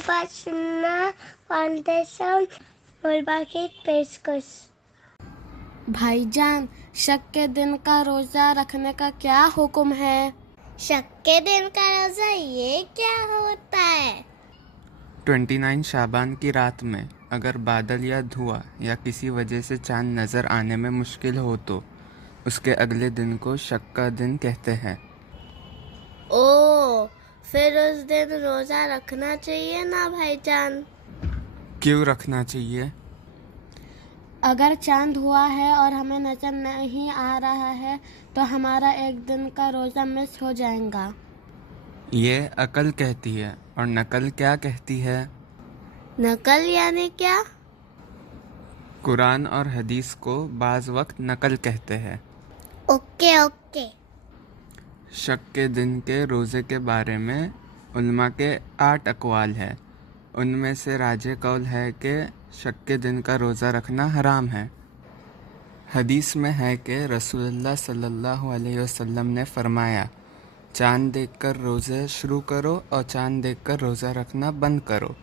बाबा सुन्ना फाउंडेशन मुलबा की पेशकश। भाईजान, शक के दिन का रोजा रखने का क्या हुक्म है? शक के दिन का रोजा ये क्या होता है? 29 शाबान की रात में अगर बादल या धुआं या किसी वजह से चांद नज़र आने में मुश्किल हो तो उसके अगले दिन को शक का दिन कहते हैं। ओ, फिर उस दिन रोजा रखना चाहिए ना भाईजान? क्यों रखना चाहिए? अगर चांद हुआ है और हमें नजर नहीं आ रहा है तो हमारा एक दिन का रोजा मिस हो जाएगा। ये अकल कहती है। और नकल क्या कहती है? नकल यानी क्या? कुरान और हदीस को बाज़ वक्त नकल कहते हैं। Okay okay. शक के दिन के रोज़े के बारे में उलमा के 8 अक़वाल है। उनमें से राजे कौल है कि शक के दिन का रोज़ा रखना हराम है। हदीस में है कि रसूलुल्लाह सल्लल्लाहु अलैहि वसल्लम ने फरमाया, चांद देखकर रोज़े शुरू करो और चांद देखकर रोज़ा रखना बंद करो।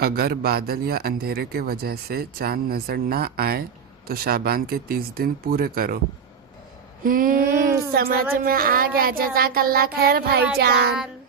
अगर बादल या अंधेरे के वजह से चांद नज़र ना आए तो शाबान के 30 दिन पूरे करो। समझ में आ गया। जज़ाकल्लाह खैर भाईजान।